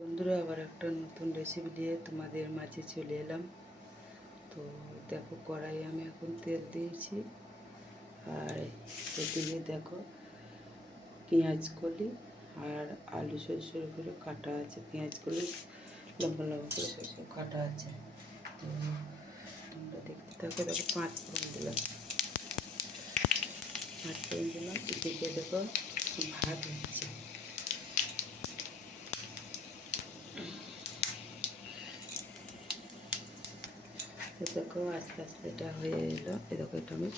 বন্ধুরা, আবার একটা নতুন রেসিপি নিয়ে তোমাদের মাঝে চলে এলাম। তো দেখো, কড়াই আমি এখন তেল দিয়েছি, আর এদিকে দেখো পেঁয়াজ কলি আর আলু সরষে করে কাটা আছে। পেঁয়াজ কলি লম্বা লম্বা করে সরষে কাটা আছে। তো তোমরা দেখতে থাকো। দেখো 5 ফোড়ন দিলাম, এদিকে দেখো ভাত হচ্ছে। তো দেখো আস্তে আস্তে এটা হয়ে এলো। এ দেখো এটা আমি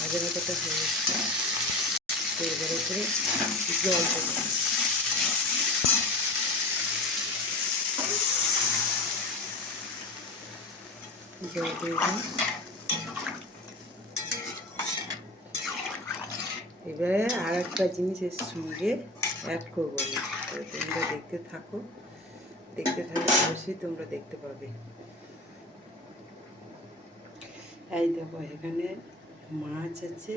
ভাজা ভাজাটা হয়ে যাচ্ছে। তো এবারে করে জল দেবো। জল দিলাম। এবারে আর একটা জিনিস এর সঙ্গে অ্যাড করবো না। তো তোমরা দেখতে থাকো, অবশ্যই তোমরা দেখতে পাবে। এই দেখো, এখানে মাছ আছে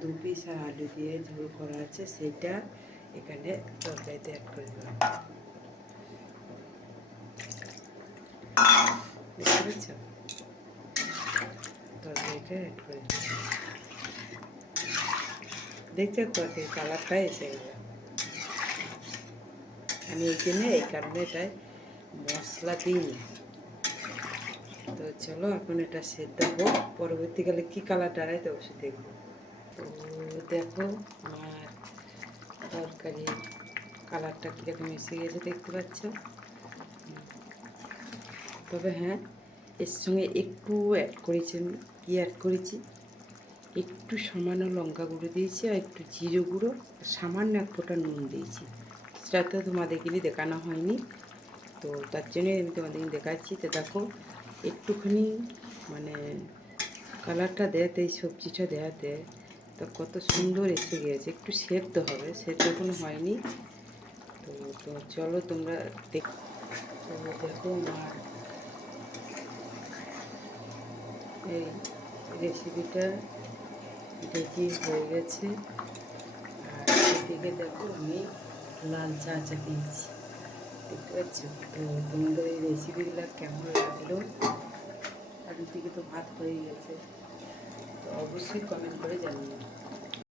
2 পিস, আর আলু দিয়ে ঝোল করা আছে, সেটা এখানে তরকারিতে অ্যাড করে দিলাম। দেখতে পাচ্ছ? তরকারিটা অ্যাড করে দিলাম। দেখছো তরকারি কালারটা এসে গেল। আমি এই কারণে এটাই মশলা দিইনি। তো চলো এখন এটা সেদ্ধ হোক, পরবর্তীকালে কী কালার দাঁড়ায় তো অবশ্যই দেখবো। তো দেখো আমার তরকারি কালারটা কীরকম এসে গেছে দেখতে পাচ্ছ। তবে হ্যাঁ, এর সঙ্গে একটু অ্যাড করেছি। কী অ্যাড করেছি? একটু সামান্য লঙ্কা গুঁড়ো দিয়েছি, আর একটু জিরে গুঁড়ো, সামান্য এক ফোঁটা নুন দিয়েছি। সেটা তো তোমাদেরকে দেখানো হয়নি, তো তার জন্যই আমি তোমাদেরকে দেখাচ্ছি। তো দেখো একটুখানি মানে কালারটা দেয়াতে, এই সবজিটা দেয়াতে তো কত সুন্দর এসে গিয়েছে। একটু সেদ্ধ হবে, সেদ্ধ এখনো হয়নি। তো তো চলো তোমরা দেখো আমার এই রেসিপিটা রেডি হয়ে গেছে। আর এদিকে দেখো আমি লাল চা চাপিয়েছি, দেখতে পাচ্ছ। তো তোমাদের এই রেসিপিগুলো কেমন লাগলো? আর এদিকে তো ভাত হয়ে গেছে, তো অবশ্যই কমেন্ট করে জানিও।